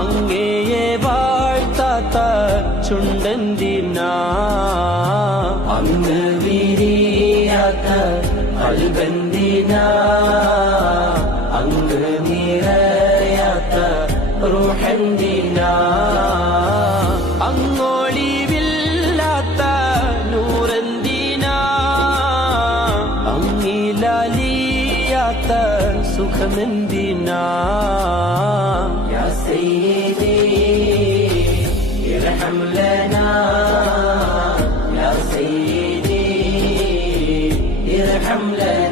അങ്ങയെ വാഴ്ത്താത്ത ചുണ്ടെന്തിനാ അങ്ങ് വിരിയാത്ത കൽബെന്തിനാ അങ്ങ് നിറയാത്ത റൂഹെന്തിനാ അങ്ങൊളിവില്ലാത്ത നൂറെന്തിനാ അങ്ങിലാലിയാത്ത സുഖമെന്തിനാ യാ സയ്യിദി ഇർഹം ലനാ യാ സയ്യിദി ഇർഹം ലനാ